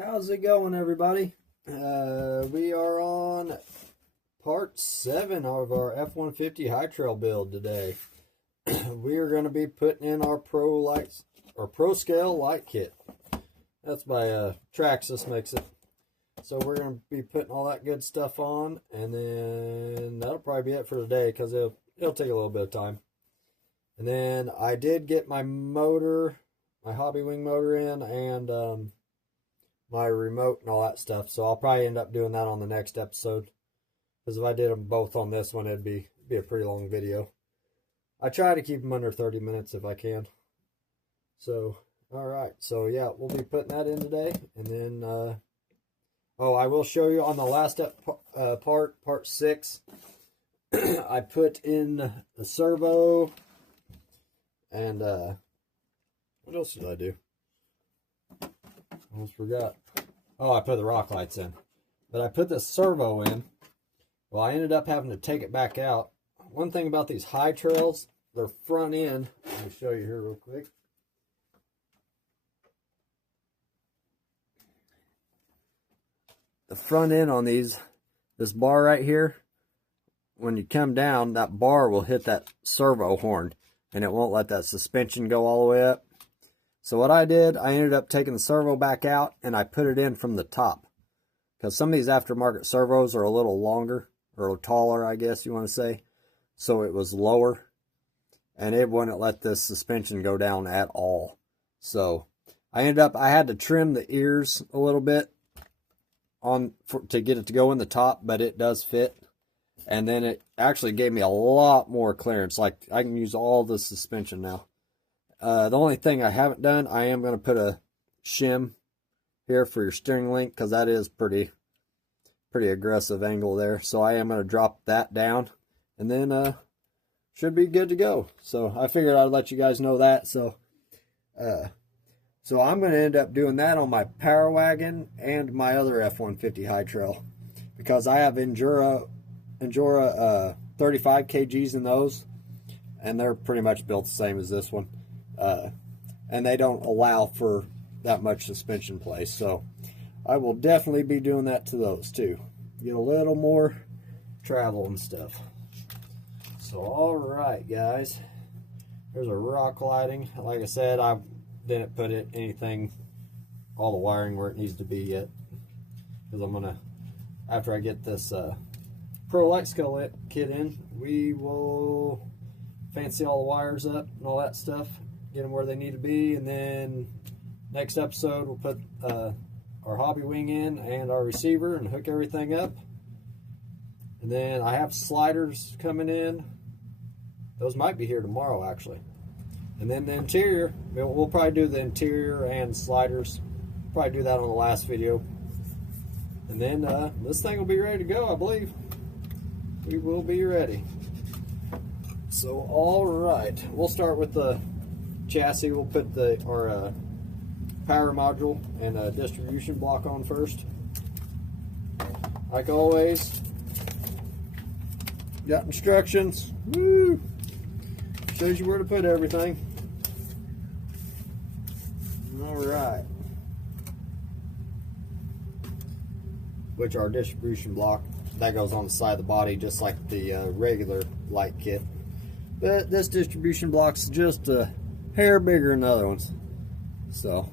How's it going, everybody? We are on part 7 of our F-150 hightrail build today. We are going to be putting in our Pro Scale light kit. That's by Traxxas makes it. So we're going to be putting all that good stuff on, and then that'll probably be it for today because it'll take a little bit of time. And then I did get my motor, my hobby wing motor in, and my remote and all that stuff. So I'll probably end up doing that on the next episode, because if I did them both on this one, it'd be a pretty long video. I try to keep them under 30 minutes if I can. So, alright. So, yeah, we'll be putting that in today. And then, I will show you on the last part 6, I put in the servo. And, what else did I do? Almost forgot. Oh, I put the rock lights in. But I put the servo in. Well, I ended up having to take it back out. One thing about these high trails, their front end, let me show you here real quick. The front end on these, this bar right here, when you come down, that bar will hit that servo horn, and it won't let that suspension go all the way up. So what I did, I ended up taking the servo back out, and I put it in from the top. Because some of these aftermarket servos are a little longer, or taller, I guess you want to say. So it was lower, and it wouldn't let the suspension go down at all. So I had to trim the ears a little bit to get it to go in the top, but it does fit. And then it actually gave me a lot more clearance. Like, I can use all the suspension now. The only thing I haven't done, I am going to put a shim here for your steering link, because that is pretty aggressive angle there. So I am going to drop that down, and then should be good to go. So I figured I'd let you guys know that. So I'm going to end up doing that on my Power Wagon and my other F-150 hightrail, because I have Endura 35 kgs in those, and they're pretty much built the same as this one. And they don't allow for that much suspension play. So I will definitely be doing that to those too. Get a little more travel and stuff. So alright guys, there's a rock lighting. Like I said, I didn't put all the wiring where it needs to be yet, because I'm gonna, after I get this Pro Light Scale kit in, we will fancy all the wires up and all that stuff, get them where they need to be, and then next episode we'll put our hobby wing in and our receiver and hook everything up. And then I have sliders coming in. Those might be here tomorrow actually. And then the interior, we'll probably do the interior and sliders. Probably do that on the last video. And then this thing will be ready to go, I believe. We will be ready. So alright, we'll start with the chassis. We'll put our power module and a distribution block on first. Like always, got instructions. Woo! Shows you where to put everything. Alright. Which our distribution block, that goes on the side of the body just like the regular light kit. But this distribution block's just a hair bigger than the other ones. So,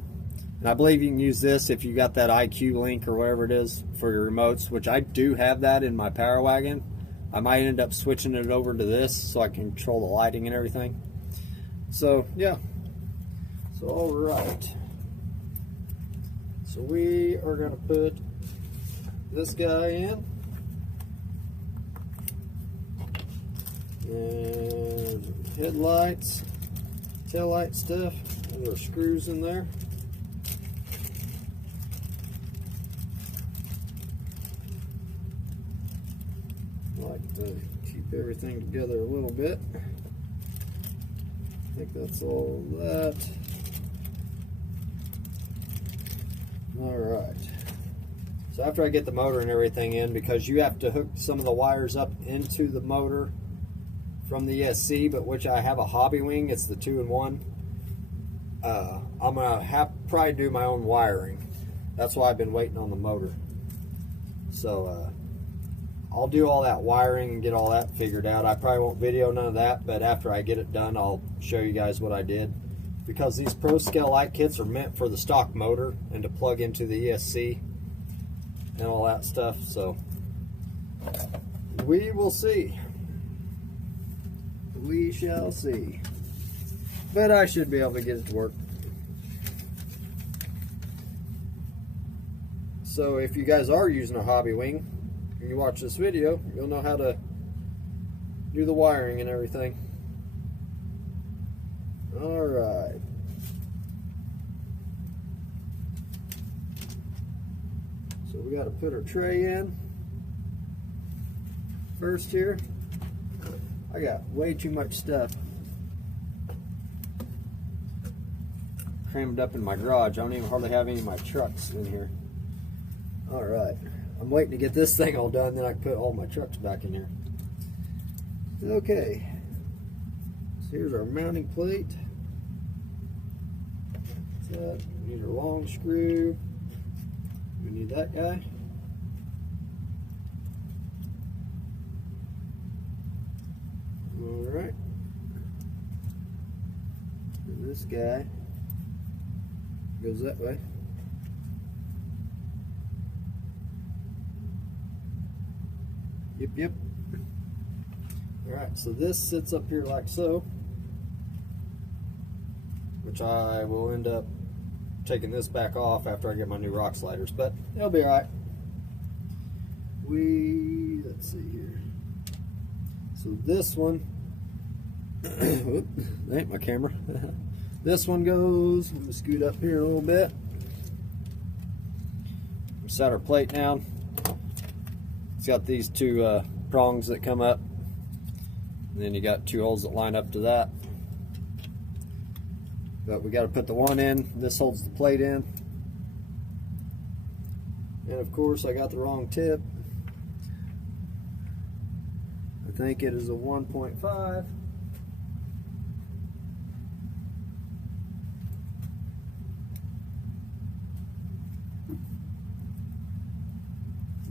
and I believe you can use this if you got that IQ link or whatever it is for your remotes, which I do have that in my Power Wagon. I might end up switching it over to this so I can control the lighting and everything. So, yeah. So, alright. So, we are going to put this guy in. And headlights, tail light stuff. There are screws in there. I like to keep everything together a little bit. I think that's all that. Alright. So after I get the motor and everything in, because you have to hook some of the wires up into the motor from the ESC, but which I have a hobby wing, it's the 2-in-1. I'm gonna probably do my own wiring. That's why I've been waiting on the motor. So I'll do all that wiring and get all that figured out. I probably won't video none of that, but after I get it done, I'll show you guys what I did. Because these Pro Scale light kits are meant for the stock motor and to plug into the ESC and all that stuff. So we will see. We shall see. But I should be able to get it to work. So if you guys are using a hobby wing and you watch this video, you'll know how to do the wiring and everything. Alright. So we got to put our tray in first here. I got way too much stuff crammed up in my garage. I don't even hardly have any of my trucks in here. Alright, I'm waiting to get this thing all done, then I can put all my trucks back in here. Okay, so here's our mounting plate. That. We need our long screw. We need that guy. Alright. And this guy goes that way. Yep. Alright, so this sits up here like so, which I will end up taking this back off after I get my new rock sliders, but it'll be alright. Let's see here. So this one, whoop, that ain't my camera. This one goes, I'm going to scoot up here a little bit. Set our plate down. It's got these two prongs that come up, and then you got two holes that line up to that. But we got to put the one in. This holds the plate in. And of course I got the wrong tip. I think it is a 1.5.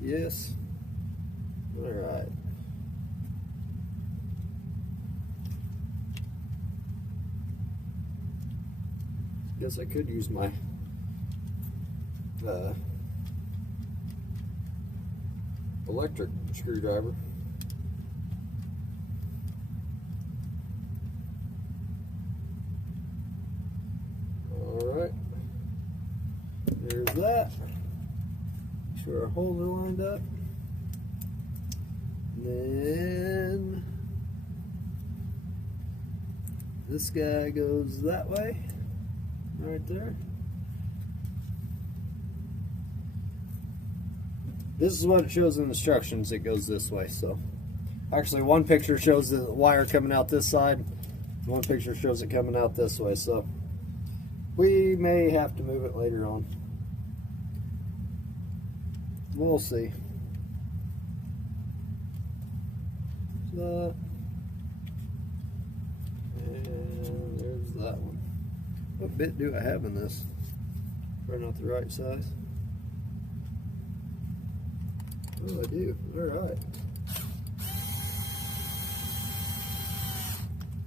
Yes. All right. Guess I could use my electric screwdriver. All right. There's that. Make sure our holes are lined up. Then this guy goes that way, right there. This is what it shows in the instructions. It goes this way. So actually one picture shows the wire coming out this side, one picture shows it coming out this way, so we may have to move it later on. We'll see. And there's that one. What bit do I have in this? Probably not the right size. Oh, I do. Alright.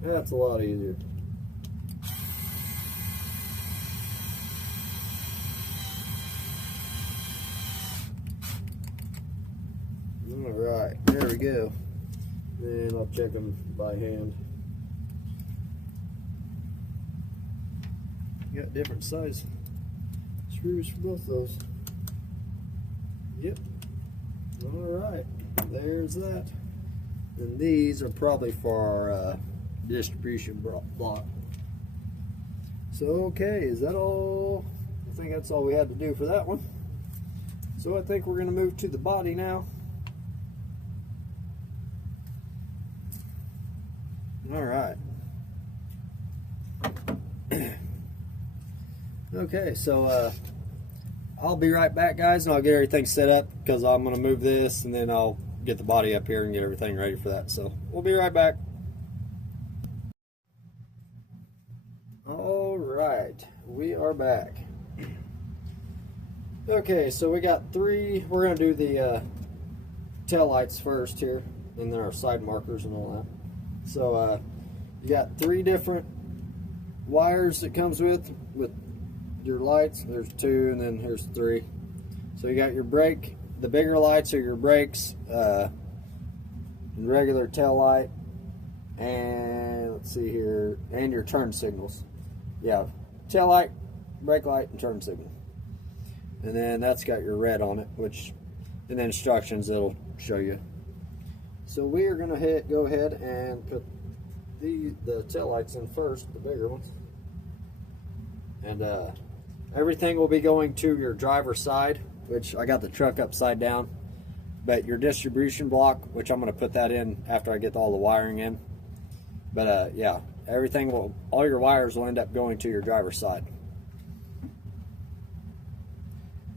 That's a lot easier. Alright, there we go. And I'll check them by hand. You got different size screws for both those. Yep. Alright, there's that. And these are probably for our distribution block. So, okay, is that all? I think that's all we had to do for that one. So I think we're going to move to the body now. Alright. Okay, so I'll be right back, guys, and I'll get everything set up because I'm going to move this and then I'll get the body up here and get everything ready for that. So we'll be right back. Alright, we are back. Okay, so we got three. We're going to do the tail lights first here, and then our side markers and all that. So you got three different wires that comes with your lights. There's two, and then here's three. So you got your brake. The bigger lights are your brakes, regular tail light, and let's see here, and your turn signals. Yeah, tail light, brake light, and turn signal. And then that's got your red on it, which in the instructions it'll show you. So we are going to go ahead and put the tail lights in first, the bigger ones. And everything will be going to your driver's side, which I got the truck upside down. But your distribution block, which I'm going to put that in after I get all the wiring in. But yeah, all your wires will end up going to your driver's side.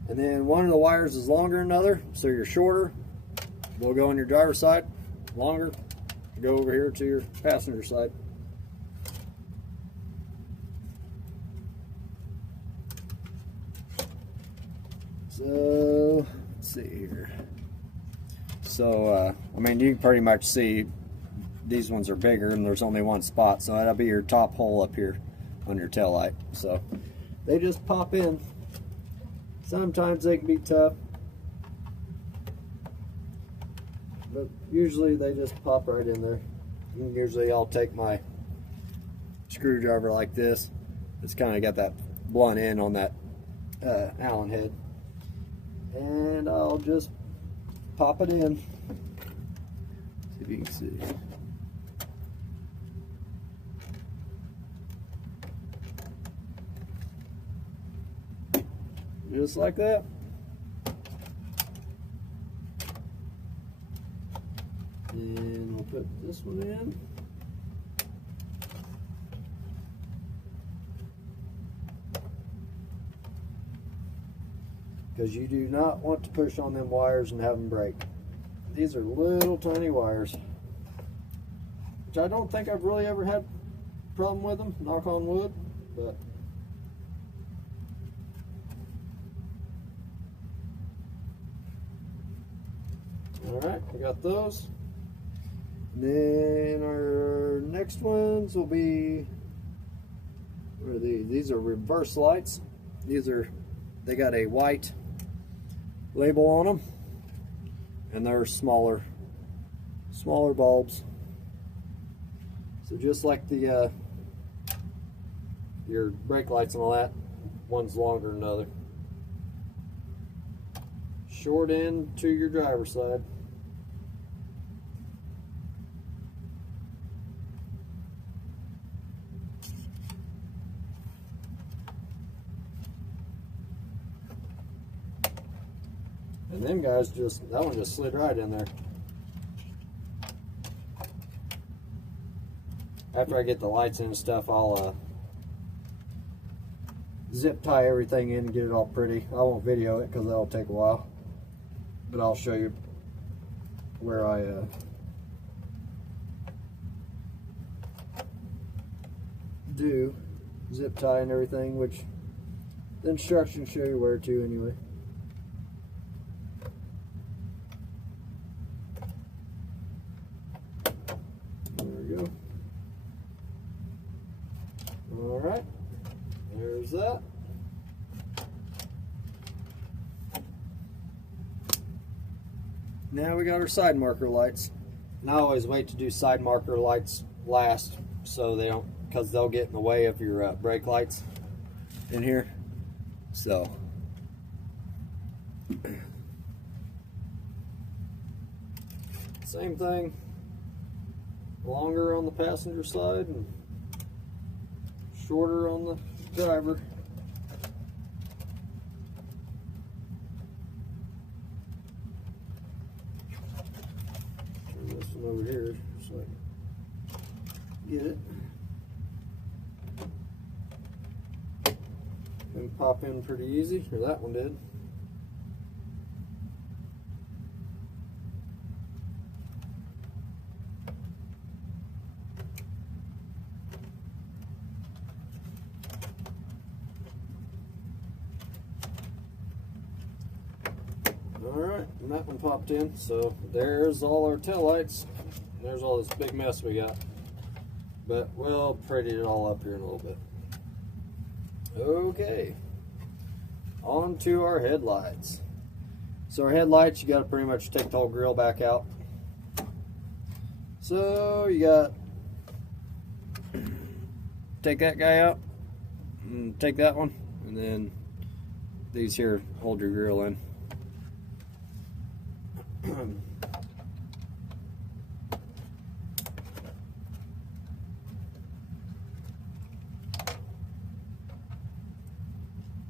And then one of the wires is longer than another, so your shorter will go on your driver's side, longer go over here to your passenger side. So let's see here. So I mean, you can pretty much see these ones are bigger and there's only one spot, so that'll be your top hole up here on your tail light. So they just pop in. Sometimes they can be tough, but usually they just pop right in there. And usually I'll take my screwdriver like this. It's kind of got that blunt end on that Allen head, and I'll just pop it in. See if you can see. Just like that. And we'll put this one in. Because you do not want to push on them wires and have them break. These are little tiny wires, which I don't think I've really ever had a problem with them, knock on wood, but alright, we got those. And then our next ones will be, what are these? These are reverse lights. They got a white label on them, and they're smaller bulbs. So just like the your brake lights and all that, one's longer than another. Short end to your driver's side. And them guys that one just slid right in there. After I get the lights in and stuff, I'll zip tie everything in and get it all pretty. I won't video it because that'll take a while, but I'll show you where I do zip tie and everything, which the instructions show you where to anyway. There we go. Alright, there's that. Now we got our side marker lights. And I always wait to do side marker lights last, so they don't, because they'll get in the way of your brake lights in here. So same thing, longer on the passenger side and shorter on the driver. Turn this one over here so I can get it. And pop in pretty easy, or that one did. Alright, and that one popped in, so there's all our taillights. There's all this big mess we got. But we'll pretty it all up here in a little bit. Okay, on to our headlights. So our headlights, you got to pretty much take the whole grill back out. So you got, take that guy out, and take that one, and then these here hold your grill in.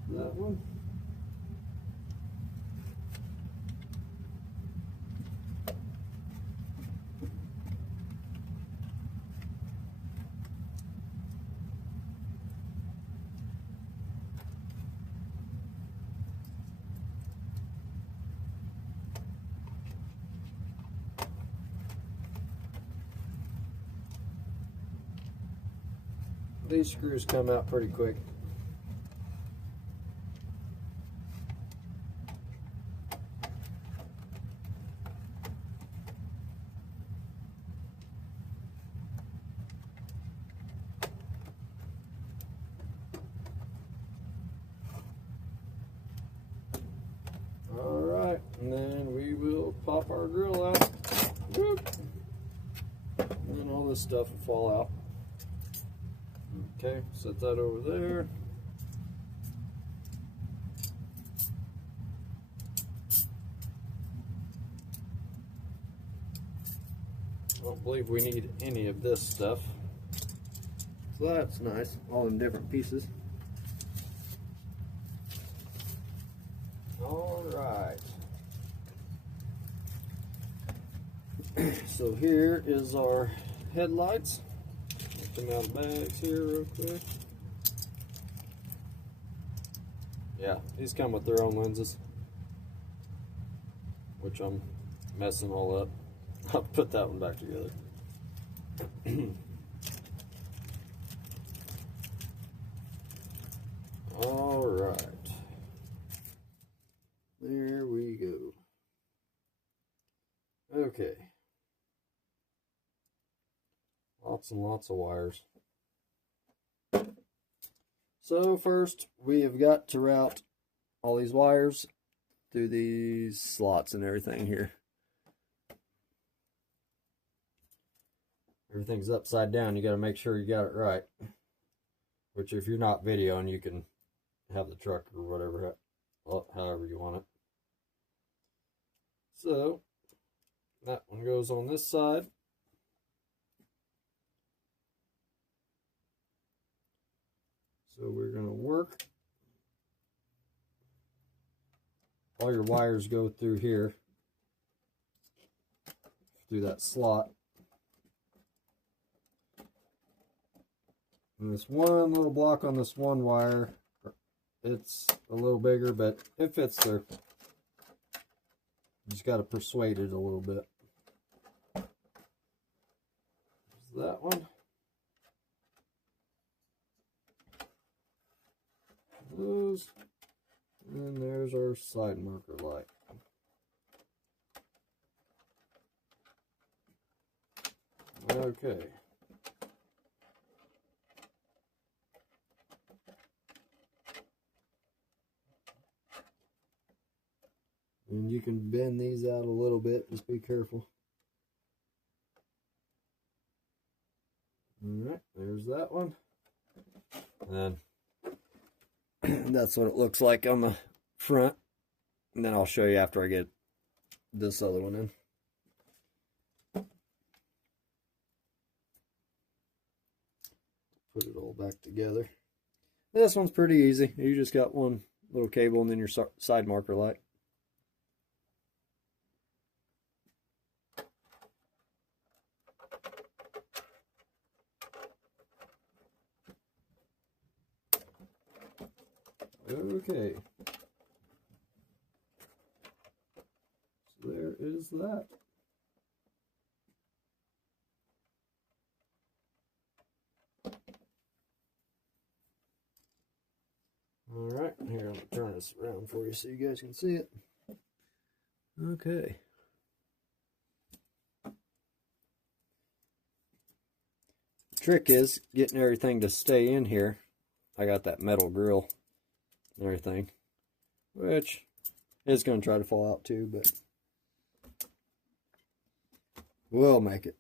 That one. These screws come out pretty quick. Alright, and then we will pop our grill out. Whoop. And then all this stuff will fall out. Okay, set that over there. I don't believe we need any of this stuff. So that's nice, all in different pieces. Alright. So here is our headlights. Take them out of the bags here real quick. Yeah, these come with their own lenses, which I'm messing all up. I'll put that one back together. All right. There we go. Okay. Lots and lots of wires. So first, we have got to route all these wires through these slots and everything here. Everything's upside down. You got to make sure you got it right. Which, if you're not videoing, you can have the truck or whatever, however you want it. So that one goes on this side. So we're going to work. All your wires go through here, through that slot. And this one little block on this one wire, it's a little bigger, but it fits there. You just got to persuade it a little bit. There's that one. Those. And there's our side marker light. Okay. And you can bend these out a little bit, just be careful. Alright, there's that one. And then that's what it looks like on the front. And then I'll show you after I get this other one in. Put it all back together. This one's pretty easy. You just got one little cable and then your side marker light. Okay. So there is that. All right, here, I'm going to turn this around for you so you guys can see it. Okay. The trick is getting everything to stay in here. I got that metal grill and everything, which is going to try to fall out too, but we'll make it.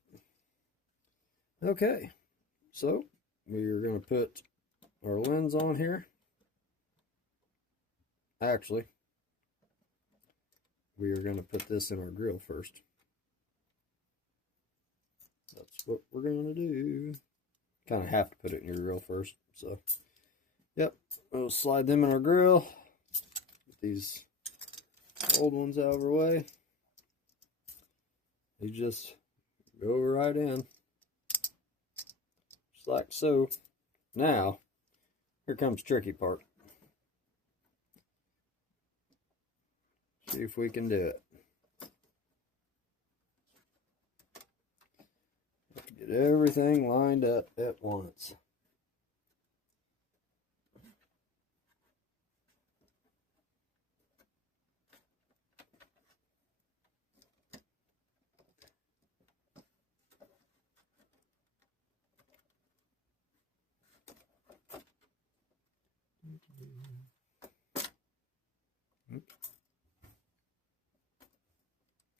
Okay, so we're going to put our lens on here. Actually, we are going to put this in our grill first. That's what we're going to do. Kind of have to put it in your grill first. So, yep, we'll slide them in our grill. Get these old ones out of our way. You just go right in. Just like so. Now, here comes the tricky part. See if we can do it. Have to get everything lined up at once.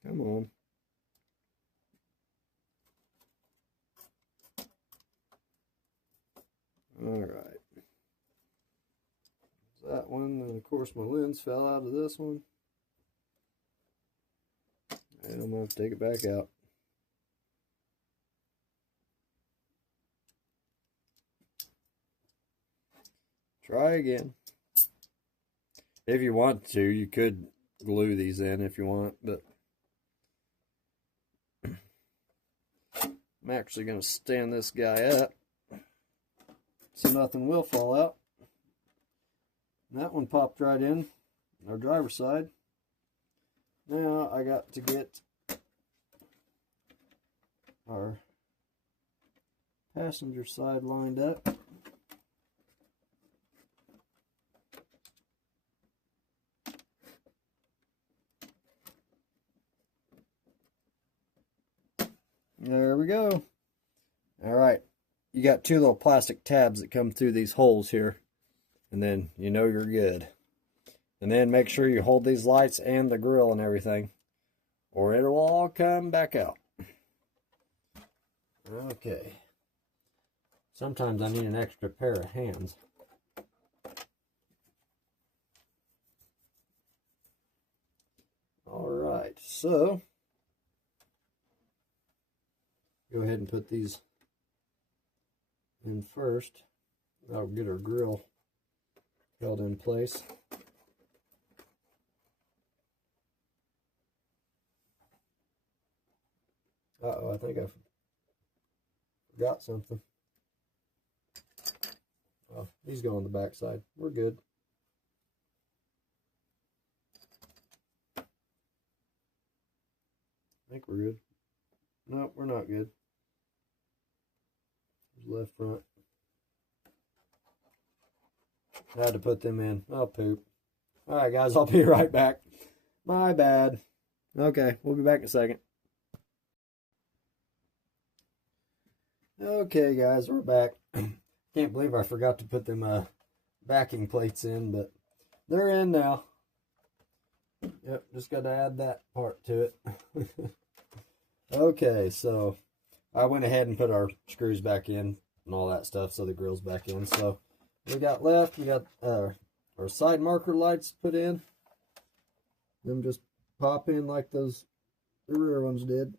Come on. All right. That one, and of course my lens fell out of this one. And I'm going to take it back out. Try again. If you want to, you could glue these in if you want, but I'm actually going to stand this guy up so nothing will fall out. And that one popped right in our driver's side. Now I got to get our passenger side lined up. There we go. All right, you got two little plastic tabs that come through these holes here, and then you know you're good. And then make sure you hold these lights and the grill and everything, or it'll all come back out. Okay. Sometimes I need an extra pair of hands. All right, so go ahead and put these in first. That'll get our grill held in place. Uh-oh, I think I forgot something. Oh, these go on the back side. We're good. I think we're good. Nope, we're not good. Left front. I had to put them in. Oh, poop. Alright, guys, I'll be right back. My bad. Okay, we'll be back in a second. Okay, guys, we're back. Can't believe I forgot to put them backing plates in, but they're in now. Yep, just got to add that part to it. Okay, so I went ahead and put our screws back in and all that stuff, so the grill's back in. So we got left, we got our side marker lights put in. Them just pop in like the rear ones did.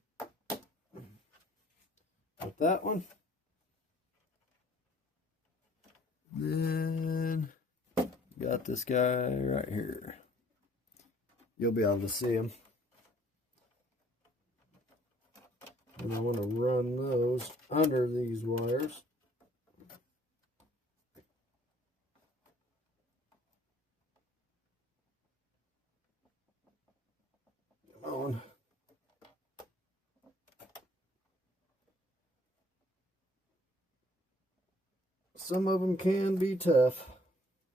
With that one. Then got this guy right here. You'll be able to see him. And I want to run those under these wires. Come on. Some of them can be tough,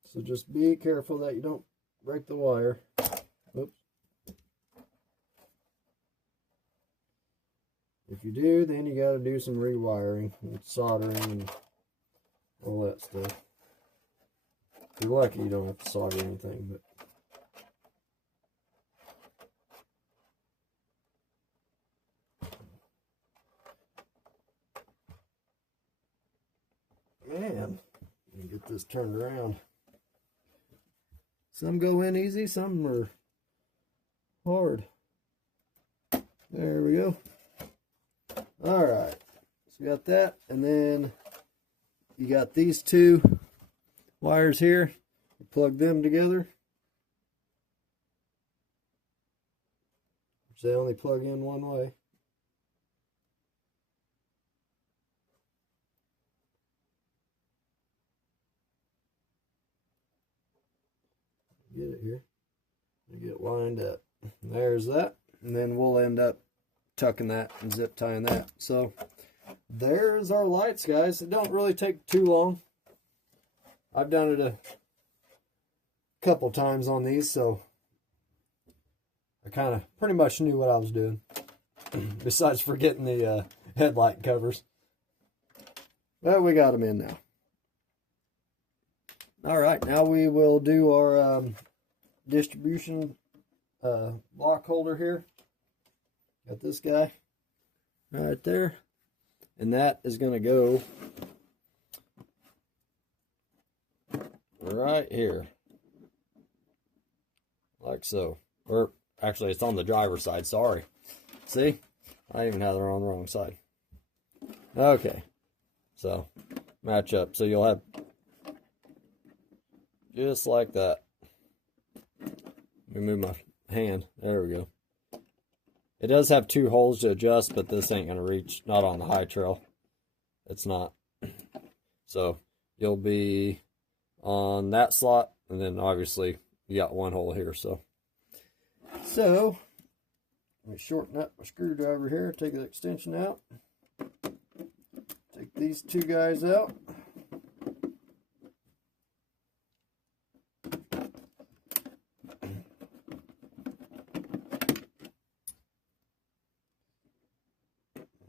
so just be careful that you don't break the wire. Oops. If you do, then you got to do some rewiring and soldering and all that stuff. If you're lucky, you don't have to solder anything, but man, let me get this turned around. Some go in easy, some are hard. There we go. All right, so we got that, and then you got these two wires here. You plug them together. They only plug in one way. Get it here. Get it lined up. There's that. And then we'll end up tucking that and zip tying that. So there's our lights, guys. It don't really take too long. I've done it a couple times on these, so I kind of pretty much knew what I was doing. Besides forgetting the headlight covers. But we got them in now. Alright, now we will do our distribution block holder here. Got this guy right there. And that is going to go right here. Like so. Or actually, it's on the driver's side. Sorry. See? I even have it on the wrong side. Okay. So, match up. So you'll have just like that. Let me move my hand. There we go. It does have two holes to adjust, but this ain't going to reach. Not on the hightrail. It's not. So, you'll be on that slot. And then, obviously, you got one hole here. So, let me shorten up my screwdriver here. Take the extension out. Take these two guys out.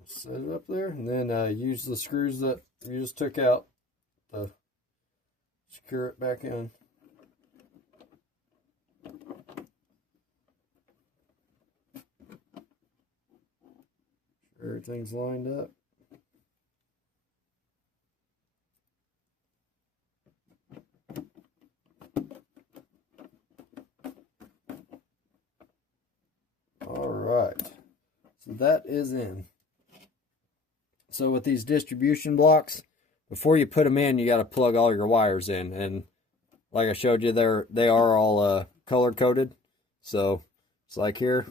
Set it up there, and then use the screws that you just took out to secure it back in. Everything's lined up. All right, so that is in. So with these distribution blocks, before you put them in, you got to plug all your wires in. And like I showed you, they are all color coded. So it's like here,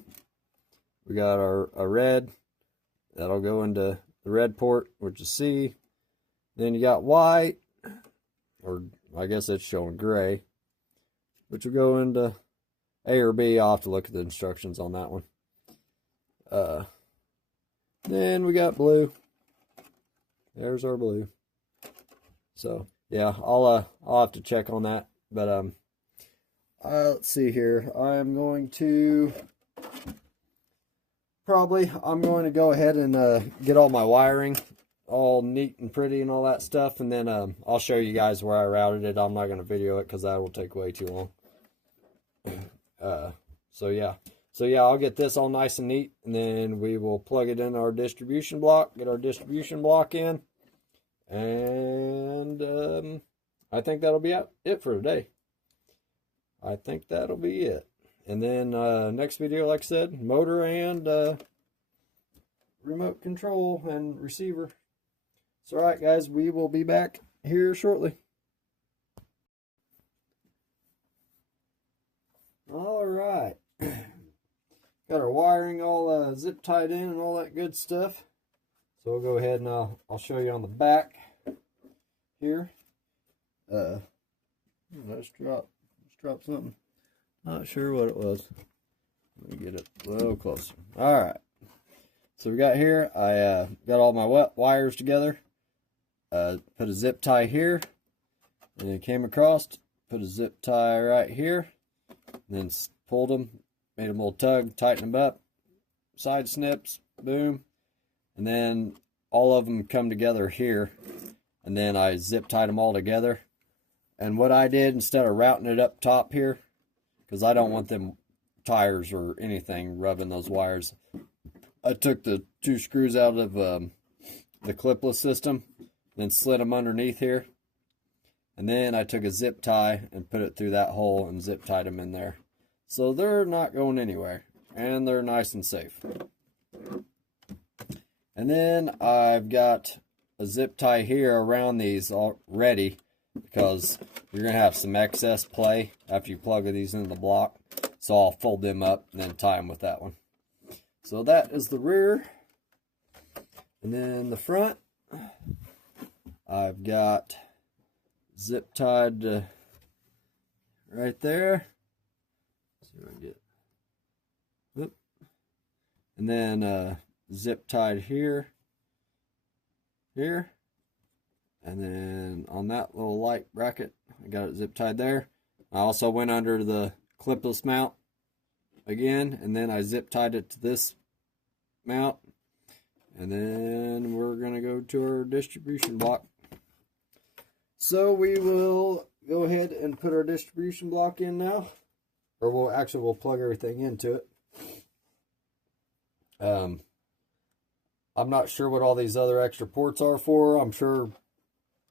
we got our red. That'll go into the red port, which is C. Then you got white, or I guess it's showing gray, which will go into A or B. I'll have to look at the instructions on that one. Then we got blue. There's our blue. So yeah, I'll have to check on that. But let's see here. I'm going to go ahead and get all my wiring all neat and pretty and all that stuff, and then I'll show you guys where I routed it. I'm not going to video it because that will take way too long. So yeah, I'll get this all nice and neat, and then we will plug it in our distribution block, get our distribution block in, and I think that'll be it for today. I think that'll be it. And then next video, like I said, motor and remote control and receiver. So alright guys, we will be back here shortly. Alright. Got our wiring all zip tied in and all that good stuff. So we'll go ahead and I'll show you on the back here. Let's drop something. Not sure what it was. Let me get it a little closer. Alright. So we got here, I got all my wires together. Put a zip tie here. And then came across, put a zip tie right here. And then pulled them, made them a little tug, tighten them up. Side snips, boom. and then all of them come together here, and then I zip tied them all together. And what I did, instead of routing it up top here, because I don't want them tires or anything rubbing those wires, I took the 2 screws out of the clipless system, then slid them underneath here, and then I took a zip tie and put it through that hole and zip tied them in there. So they're not going anywhere, and they're nice and safe. And then I've got a zip tie here around these already, because you're going to have some excess play after you plug these into the block. So I'll fold them up and then tie them with that one. So that is the rear. And then the front, I've got zip tied right there. Let's see if I can get. Whoop. And then zip tied here, and then on that little light bracket, I got it zip tied there. I also went under the clipless mount again, and then I zip tied it to this mount, and then we're gonna go to our distribution block. So we will go ahead and put our distribution block in now, or we'll plug everything into it. I'm not sure what all these other extra ports are for. I'm sure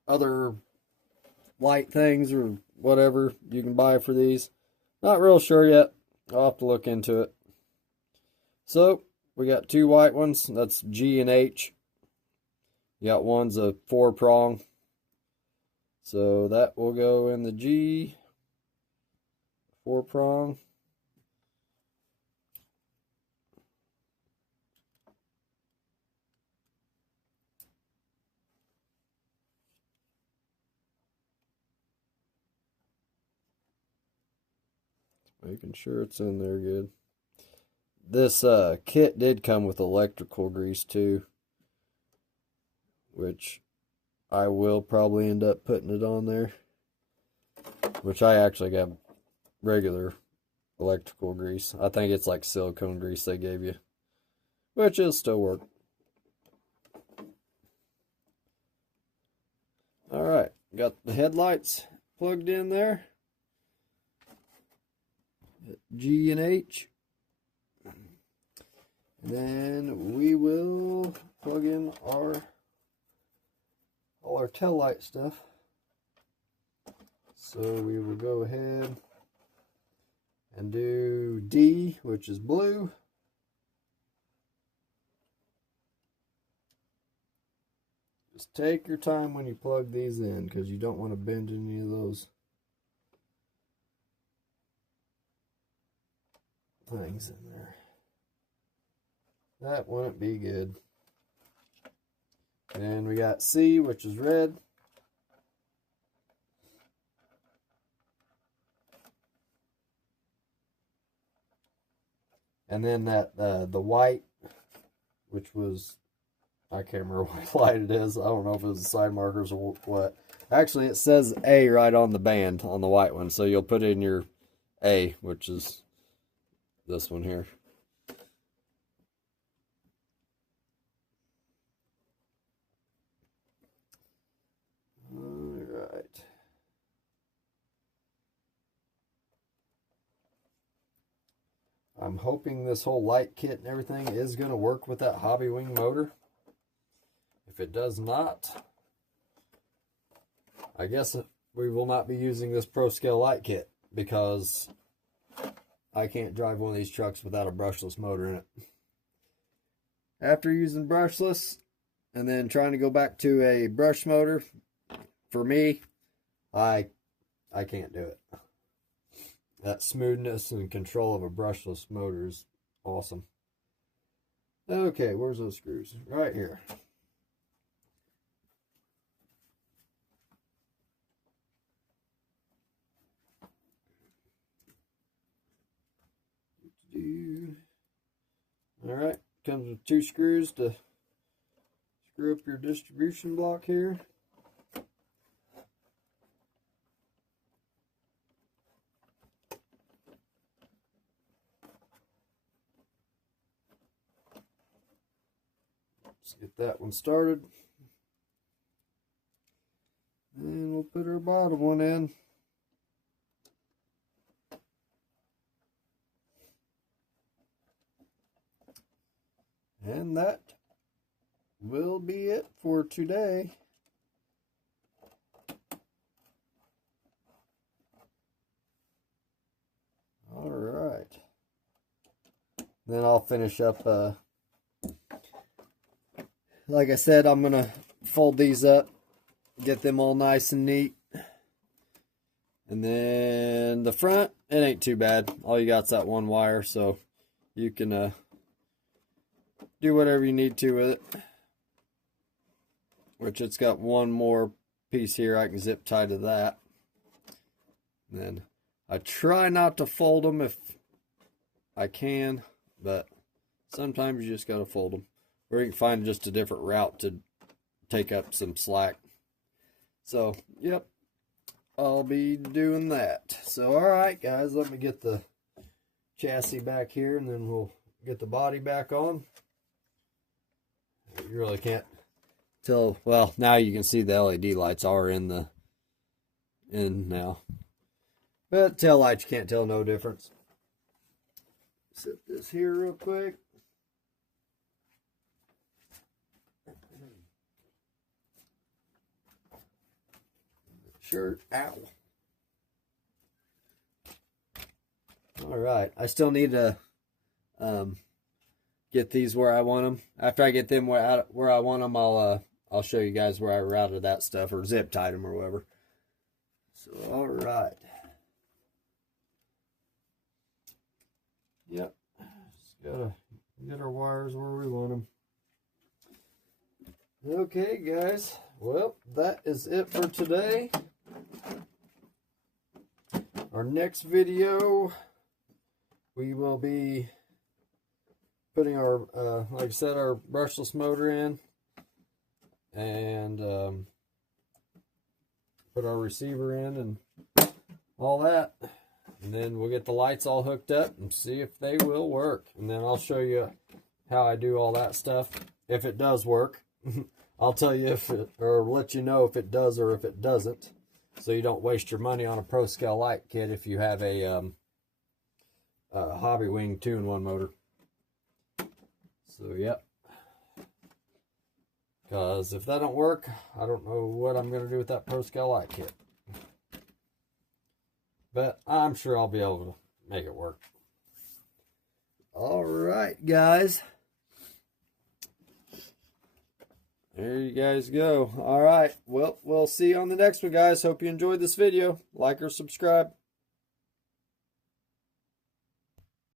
other light things or whatever you can buy for these. Not real sure yet. I'll have to look into it. So we got 2 white ones. That's G and H. You got one's a 4-prong. So that will go in the G 4-prong. Making sure it's in there good. This kit did come with electrical grease too, which I will probably end up putting it on there. Which I actually got regular electrical grease. I think it's like silicone grease they gave you, which will still work. Alright, got the headlights plugged in there. G and H. And then we will plug in all our tail light stuff. So we will go ahead and do D, which is blue. Just take your time when you plug these in, because you don't want to bend any of those things in there. That wouldn't be good. And we got C, which is red. And then that the white, which was, I can't remember what light it is. I don't know if it was the side markers or what. Actually, it says A right on the band on the white one. So you'll put in your A, which is this one here. All right. I'm hoping this whole light kit and everything is going to work with that Hobby Wing motor. If it does not, I guess we will not be using this Pro Scale light kit, because I can't drive one of these trucks without a brushless motor in it. After using brushless and then trying to go back to a brush motor, for me, I can't do it. That smoothness and control of a brushless motor is awesome. Okay, where's those screws? Right here. Alright, comes with 2 screws to screw up your distribution block here. Let's get that one started. And we'll put our bottom one in. And that will be it for today. All right. Then I'll finish up. Like I said, I'm going to fold these up, get them all nice and neat. And then the front, it ain't too bad. All you got's that one wire, so you can do whatever you need to with it. Which it's got one more piece here I can zip tie to that. And then I try not to fold them if I can, but sometimes you just gotta fold them. Or you can find just a different route to take up some slack. So, yep, I'll be doing that. So, alright guys, let me get the chassis back here and then we'll get the body back on. You really can't tell. Well, now you can see the LED lights are in now. But tail lights, you can't tell no difference. Set this here real quick. Shirt, ow. Alright, I still need to get these where I want them. After I get them where I want them, I'll show you guys where I routed that stuff or zip tied them or whatever. So, all right. Yep. Just gotta get our wires where we want them. Okay, guys. Well, that is it for today. Our next video, we will be putting our, like I said, our brushless motor in, and put our receiver in and all that. And then we'll get the lights all hooked up and see if they will work. And then I'll show you how I do all that stuff. If it does work, I'll tell you if it, or let you know if it does or if it doesn't. So you don't waste your money on a Pro Scale light kit if you have a Hobby Wing 2-in-1 motor. So, yep. Because if that don't work, I don't know what I'm going to do with that Pro Scale light kit. But I'm sure I'll be able to make it work. Alright, guys. There you guys go. Alright, well, we'll see you on the next one, guys. Hope you enjoyed this video. Like or subscribe.